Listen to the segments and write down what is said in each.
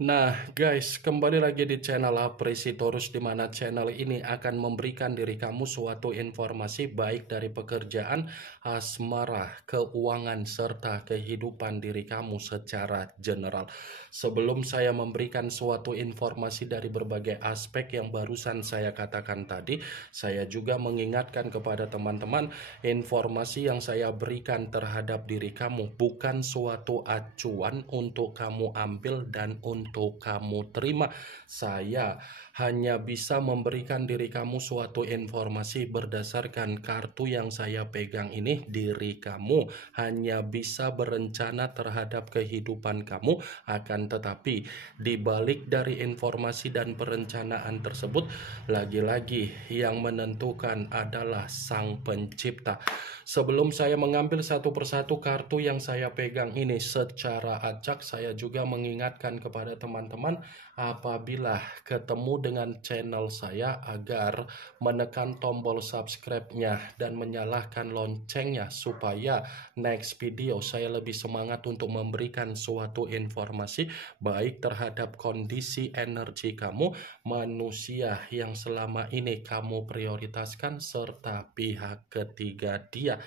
Nah, guys, kembali lagi di channel Apresitorus, di mana channel ini akan memberikan diri kamu suatu informasi baik dari pekerjaan, asmara, keuangan, serta kehidupan diri kamu secara general. Sebelum saya memberikan suatu informasi dari berbagai aspek yang barusan saya katakan tadi, saya juga mengingatkan kepada teman-teman, informasi yang saya berikan terhadap diri kamu bukan suatu acuan untuk kamu ambil dan untuk kamu terima. Saya hanya bisa memberikan diri kamu suatu informasi berdasarkan kartu yang saya pegang ini. Diri kamu hanya bisa berencana terhadap kehidupan kamu, akan tetapi di balik dari informasi dan perencanaan tersebut, lagi-lagi yang menentukan adalah Sang Pencipta. Sebelum saya mengambil satu persatu kartu yang saya pegang ini secara acak, saya juga mengingatkan kepada teman-teman apabila ketemu dengan channel saya agar menekan tombol subscribe-nya dan menyalakan loncengnya supaya next video saya lebih semangat untuk memberikan suatu informasi baik terhadap kondisi energi kamu, manusia yang selama ini kamu prioritaskan, serta pihak ketiga dia.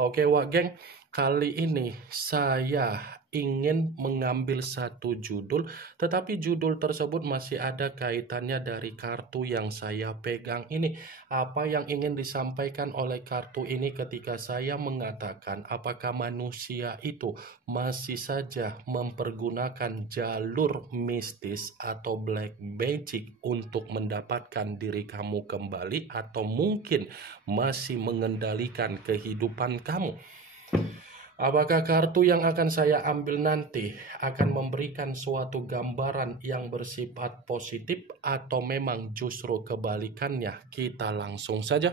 Oke, Wak Geng, kali ini saya ingin mengambil satu judul, tetapi judul tersebut masih ada kaitannya dari kartu yang saya pegang ini. Apa yang ingin disampaikan oleh kartu ini ketika saya mengatakan apakah manusia itu masih saja mempergunakan jalur mistis atau black magic untuk mendapatkan diri kamu kembali, atau mungkin masih mengendalikan kehidupan kamu. Apakah kartu yang akan saya ambil nanti akan memberikan suatu gambaran yang bersifat positif atau memang justru kebalikannya? Kita langsung saja.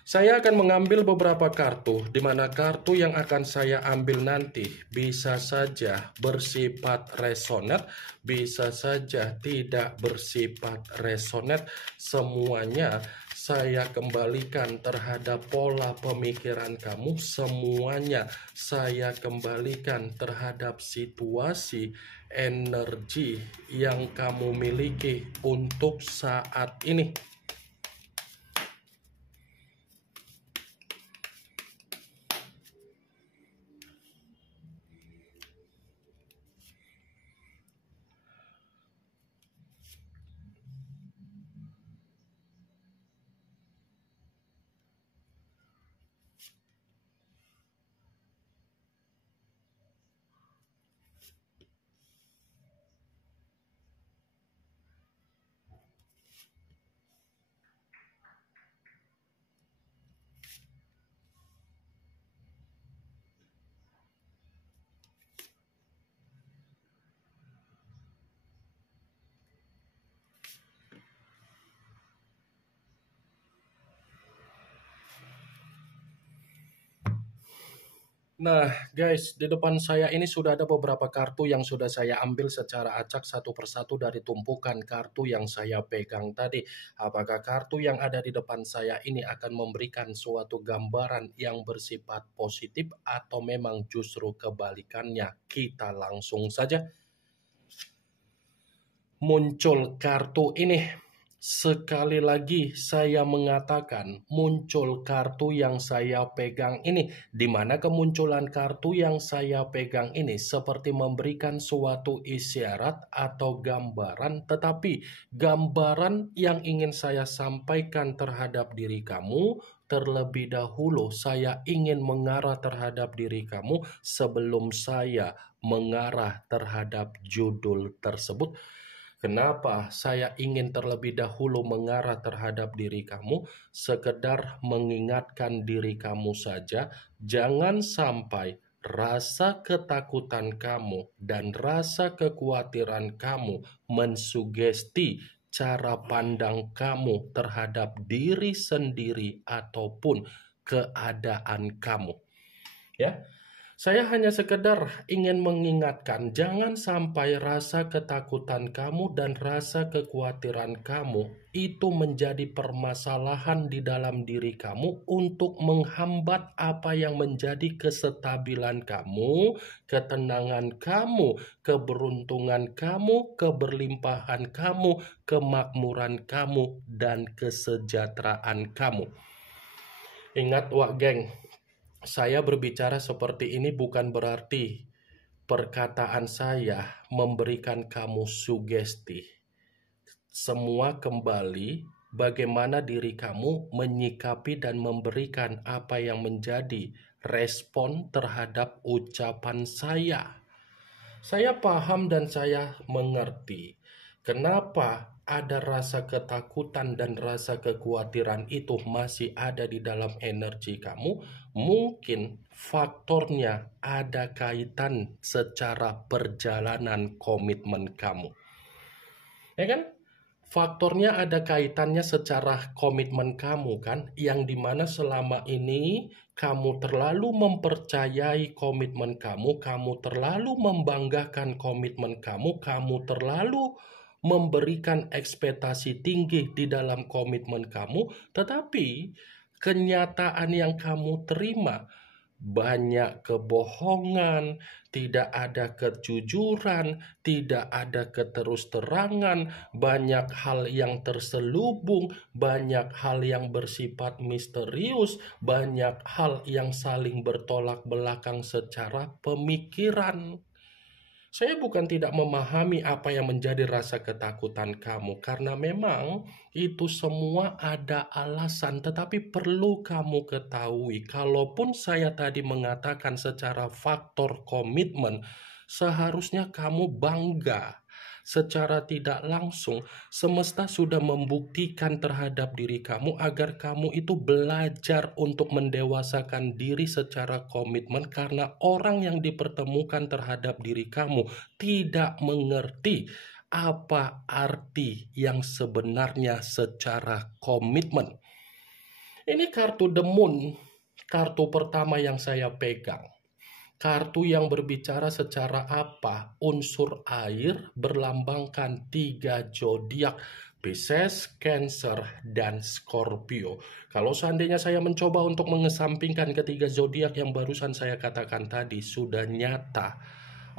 Saya akan mengambil beberapa kartu, di mana kartu yang akan saya ambil nanti bisa saja bersifat resonate, bisa saja tidak bersifat resonate. Semuanya saya kembalikan terhadap pola pemikiran kamu, semuanya saya kembalikan terhadap situasi energi yang kamu miliki untuk saat ini. Nah, guys, di depan saya ini sudah ada beberapa kartu yang sudah saya ambil secara acak satu persatu dari tumpukan kartu yang saya pegang tadi. Apakah kartu yang ada di depan saya ini akan memberikan suatu gambaran yang bersifat positif atau memang justru kebalikannya? Kita langsung saja. Muncul kartu ini. Sekali lagi saya mengatakan muncul kartu yang saya pegang ini, di mana kemunculan kartu yang saya pegang ini seperti memberikan suatu isyarat atau gambaran, tetapi gambaran yang ingin saya sampaikan terhadap diri kamu, terlebih dahulu saya ingin mengarah terhadap diri kamu sebelum saya mengarah terhadap judul tersebut. Kenapa saya ingin terlebih dahulu mengarah terhadap diri kamu? Sekedar mengingatkan diri kamu saja, jangan sampai rasa ketakutan kamu dan rasa kekhawatiran kamu mensugesti cara pandang kamu terhadap diri sendiri ataupun keadaan kamu. Ya. Saya hanya sekedar ingin mengingatkan, jangan sampai rasa ketakutan kamu dan rasa kekhawatiran kamu itu menjadi permasalahan di dalam diri kamu untuk menghambat apa yang menjadi kestabilan kamu, ketenangan kamu, keberuntungan kamu, keberlimpahan kamu, kemakmuran kamu, dan kesejahteraan kamu. Ingat, wak geng, saya berbicara seperti ini bukan berarti perkataan saya memberikan kamu sugesti. Semua kembali bagaimana diri kamu menyikapi dan memberikan apa yang menjadi respon terhadap ucapan saya. Saya paham dan saya mengerti kenapa ada rasa ketakutan dan rasa kekhawatiran itu masih ada di dalam energi kamu. Mungkin faktornya ada kaitan secara perjalanan komitmen kamu. Ya kan? Faktornya ada kaitannya secara komitmen kamu kan, yang dimana selama ini kamu terlalu mempercayai komitmen kamu terlalu membanggakan komitmen kamu terlalu memberikan ekspektasi tinggi di dalam komitmen kamu, tetapi kenyataan yang kamu terima banyak kebohongan, tidak ada kejujuran, tidak ada keterus-terangan, banyak hal yang terselubung, banyak hal yang bersifat misterius, banyak hal yang saling bertolak belakang secara pemikiran. Saya bukan tidak memahami apa yang menjadi rasa ketakutan kamu, karena memang itu semua ada alasan, tetapi perlu kamu ketahui, kalaupun saya tadi mengatakan secara faktor komitmen, seharusnya kamu bangga. Secara tidak langsung, semesta sudah membuktikan terhadap diri kamu agar kamu itu belajar untuk mendewasakan diri secara komitmen, karena orang yang dipertemukan terhadap diri kamu tidak mengerti apa arti yang sebenarnya secara komitmen. Ini kartu The Moon, kartu pertama yang saya pegang. Kartu yang berbicara secara apa? Unsur air berlambangkan 3 zodiak, Pisces, Cancer, dan Scorpio. Kalau seandainya saya mencoba untuk mengesampingkan ketiga zodiak yang barusan saya katakan tadi, sudah nyata.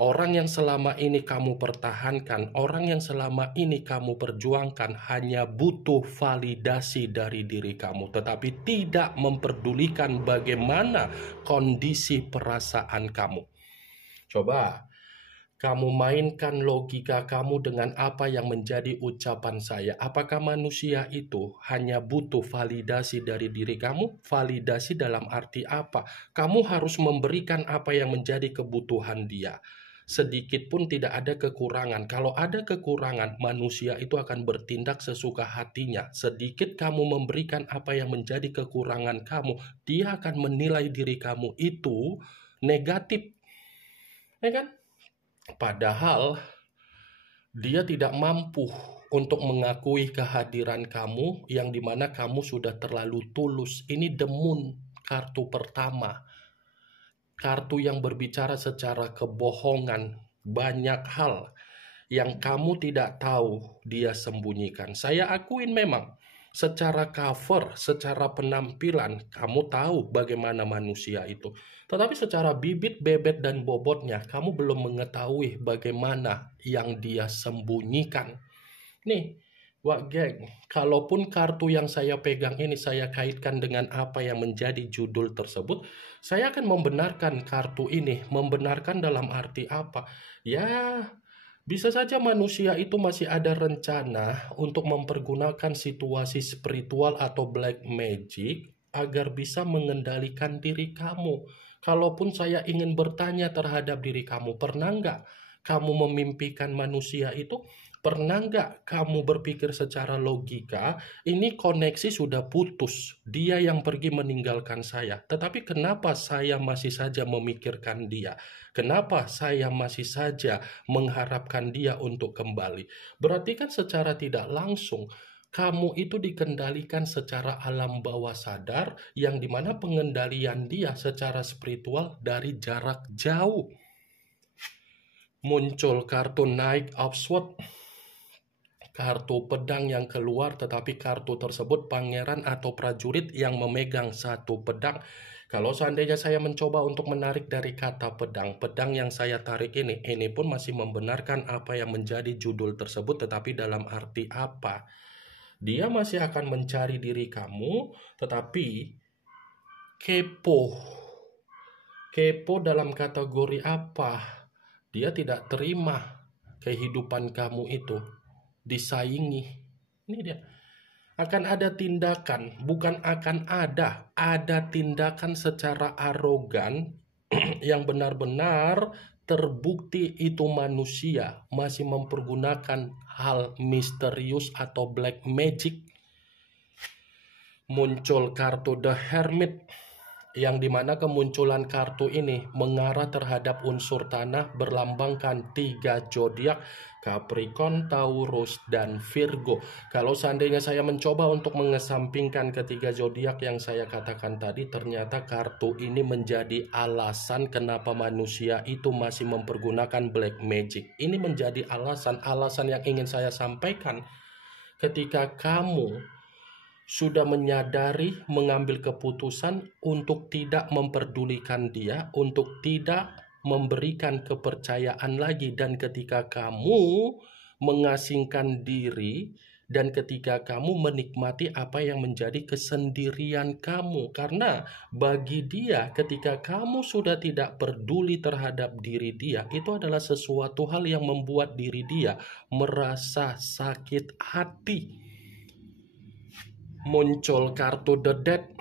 Orang yang selama ini kamu pertahankan, orang yang selama ini kamu perjuangkan hanya butuh validasi dari diri kamu, tetapi tidak memperdulikan bagaimana kondisi perasaan kamu. Coba kamu mainkan logika kamu dengan apa yang menjadi ucapan saya. Apakah manusia itu hanya butuh validasi dari diri kamu? Validasi dalam arti apa? Kamu harus memberikan apa yang menjadi kebutuhan dia. Sedikit pun tidak ada kekurangan. Kalau ada kekurangan, manusia itu akan bertindak sesuka hatinya. Sedikit kamu memberikan apa yang menjadi kekurangan kamu, dia akan menilai diri kamu itu negatif. Ya kan? Padahal dia tidak mampu untuk mengakui kehadiran kamu yang dimana kamu sudah terlalu tulus. Ini The Moon, kartu pertama. Kartu yang berbicara secara kebohongan, banyak hal yang kamu tidak tahu dia sembunyikan. Saya akuin memang, secara cover, secara penampilan, kamu tahu bagaimana manusia itu. Tetapi secara bibit, bebet, dan bobotnya, kamu belum mengetahui bagaimana yang dia sembunyikan. Nih, wak geng, kalaupun kartu yang saya pegang ini saya kaitkan dengan apa yang menjadi judul tersebut, saya akan membenarkan kartu ini. Membenarkan dalam arti apa? Ya, bisa saja manusia itu masih ada rencana untuk mempergunakan situasi spiritual atau black magic agar bisa mengendalikan diri kamu. Kalaupun saya ingin bertanya terhadap diri kamu, pernah nggak kamu memimpikan manusia itu? Pernah nggak kamu berpikir secara logika, ini koneksi sudah putus, dia yang pergi meninggalkan saya, tetapi kenapa saya masih saja memikirkan dia? Kenapa saya masih saja mengharapkan dia untuk kembali? Berarti kan secara tidak langsung, Kamu itu dikendalikan secara alam bawah sadar, yang dimana pengendalian dia secara spiritual dari jarak jauh. Muncul kartu Knight of Swords, kartu pedang yang keluar, tetapi kartu tersebut pangeran atau prajurit yang memegang satu pedang. Kalau seandainya saya mencoba untuk menarik dari kata pedang, pedang yang saya tarik ini pun masih membenarkan apa yang menjadi judul tersebut, tetapi dalam arti apa? Dia masih akan mencari diri kamu, tetapi kepo. Kepo dalam kategori apa? Dia tidak terima kehidupan kamu itu disaingi. Ini dia. Akan ada tindakan, bukan akan ada tindakan secara arogan yang benar-benar terbukti itu manusia masih mempergunakan hal misterius atau black magic. Muncul kartu The Hermit, yang dimana kemunculan kartu ini mengarah terhadap unsur tanah, berlambangkan 3 zodiak, Capricorn, Taurus, dan Virgo. Kalau seandainya saya mencoba untuk mengesampingkan ketiga zodiak yang saya katakan tadi, ternyata kartu ini menjadi alasan kenapa manusia itu masih mempergunakan black magic. Ini menjadi alasan yang ingin saya sampaikan. Ketika kamu sudah menyadari, mengambil keputusan untuk tidak memperdulikan dia, untuk tidak memberikan kepercayaan lagi, dan ketika kamu mengasingkan diri, dan ketika kamu menikmati apa yang menjadi kesendirian kamu, karena bagi dia ketika kamu sudah tidak peduli terhadap diri dia, itu adalah sesuatu hal yang membuat diri dia merasa sakit hati. Muncul kartu The Death,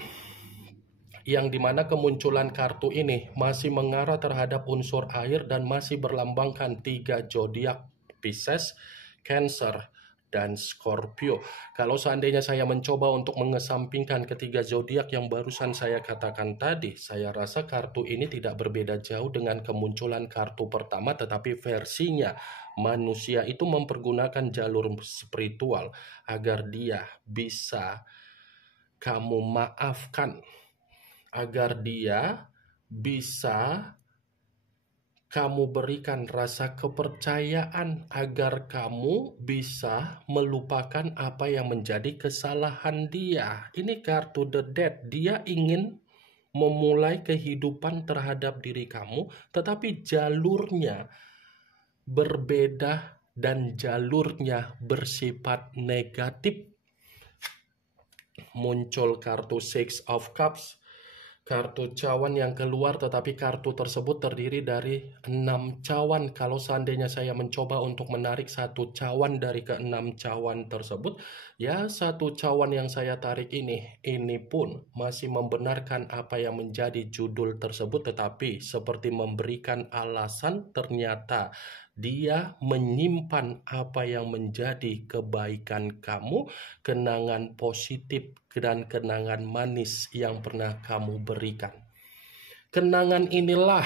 yang dimana kemunculan kartu ini masih mengarah terhadap unsur air dan masih berlambangkan 3 zodiak, Pisces, Cancer, dan Scorpio. Kalau seandainya saya mencoba untuk mengesampingkan ketiga zodiak yang barusan saya katakan tadi, saya rasa kartu ini tidak berbeda jauh dengan kemunculan kartu pertama, tetapi versinya manusia itu mempergunakan jalur spiritual agar dia bisa kamu maafkan, agar dia bisa kamu berikan rasa kepercayaan, agar kamu bisa melupakan apa yang menjadi kesalahan dia. Ini kartu The Death. Dia ingin memulai kehidupan terhadap diri kamu, tetapi jalurnya berbeda dan jalurnya bersifat negatif. Muncul kartu Six of Cups, kartu cawan yang keluar, tetapi kartu tersebut terdiri dari 6 cawan. Kalau seandainya saya mencoba untuk menarik satu cawan dari ke-6 cawan tersebut, ya satu cawan yang saya tarik ini pun masih membenarkan apa yang menjadi judul tersebut, tetapi seperti memberikan alasan, ternyata dia menyimpan apa yang menjadi kebaikan kamu, kenangan positif dan kenangan manis yang pernah kamu berikan. Kenangan inilah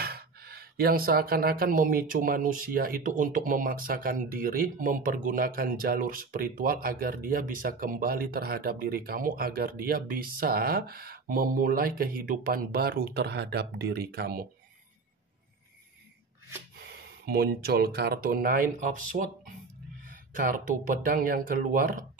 yang seakan-akan memicu manusia itu untuk memaksakan diri, mempergunakan jalur spiritual agar dia bisa kembali terhadap diri kamu, agar dia bisa memulai kehidupan baru terhadap diri kamu. Muncul kartu Nine of Swords, kartu pedang yang keluar,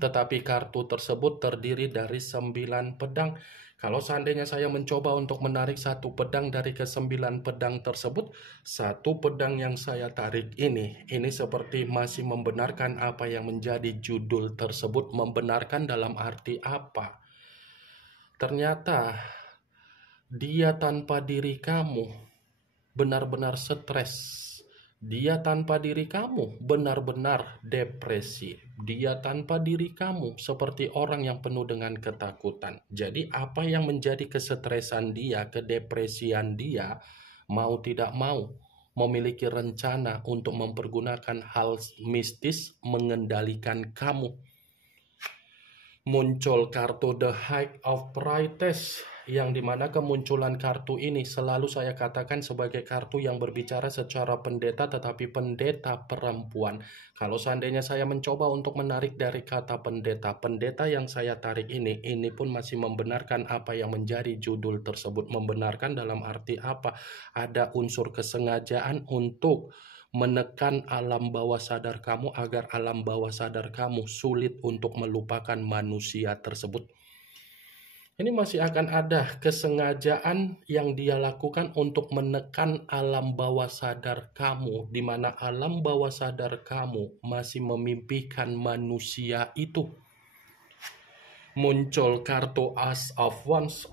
tetapi kartu tersebut terdiri dari 9 pedang. Kalau seandainya saya mencoba untuk menarik satu pedang dari ke-9 pedang tersebut, satu pedang yang saya tarik ini seperti masih membenarkan apa yang menjadi judul tersebut. Membenarkan dalam arti apa? Ternyata dia tanpa diri kamu benar-benar stres. Dia tanpa diri kamu benar-benar depresi. Dia tanpa diri kamu seperti orang yang penuh dengan ketakutan. Jadi apa yang menjadi kesetresan dia, kedepresian dia, mau tidak mau memiliki rencana untuk mempergunakan hal mistis mengendalikan kamu. Muncul kartu The High of Priestess, yang dimana kemunculan kartu ini selalu saya katakan sebagai kartu yang berbicara secara pendeta, tetapi pendeta perempuan. Kalau seandainya saya mencoba untuk menarik dari kata pendeta, pendeta yang saya tarik ini pun masih membenarkan apa yang menjadi judul tersebut. Membenarkan dalam arti apa? Ada unsur kesengajaan untuk menekan alam bawah sadar kamu agar alam bawah sadar kamu sulit untuk melupakan manusia tersebut. Ini masih akan ada kesengajaan yang dia lakukan untuk menekan alam bawah sadar kamu, di mana alam bawah sadar kamu masih memimpikan manusia itu. Muncul kartu Ace of Wands,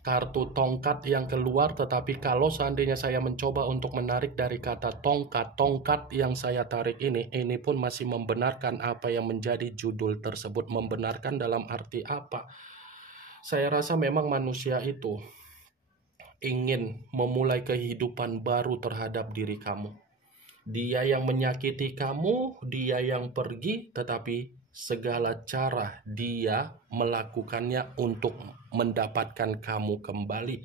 kartu tongkat yang keluar, tetapi kalau seandainya saya mencoba untuk menarik dari kata tongkat yang saya tarik ini pun masih membenarkan apa yang menjadi judul tersebut. Membenarkan dalam arti apa? Saya rasa memang manusia itu ingin memulai kehidupan baru terhadap diri kamu. Dia yang menyakiti kamu, dia yang pergi, tetapi segala cara dia melakukannya untuk mendapatkan kamu kembali.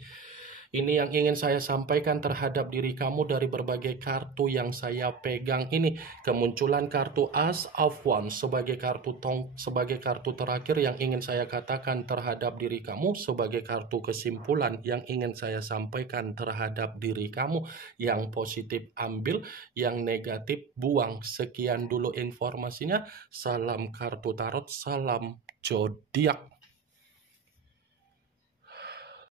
Ini yang ingin saya sampaikan terhadap diri kamu dari berbagai kartu yang saya pegang ini. Kemunculan kartu Ace of Wands sebagai kartu terakhir yang ingin saya katakan terhadap diri kamu, sebagai kartu kesimpulan yang ingin saya sampaikan terhadap diri kamu. Yang positif ambil, yang negatif buang. Sekian dulu informasinya. Salam kartu tarot, salam zodiak.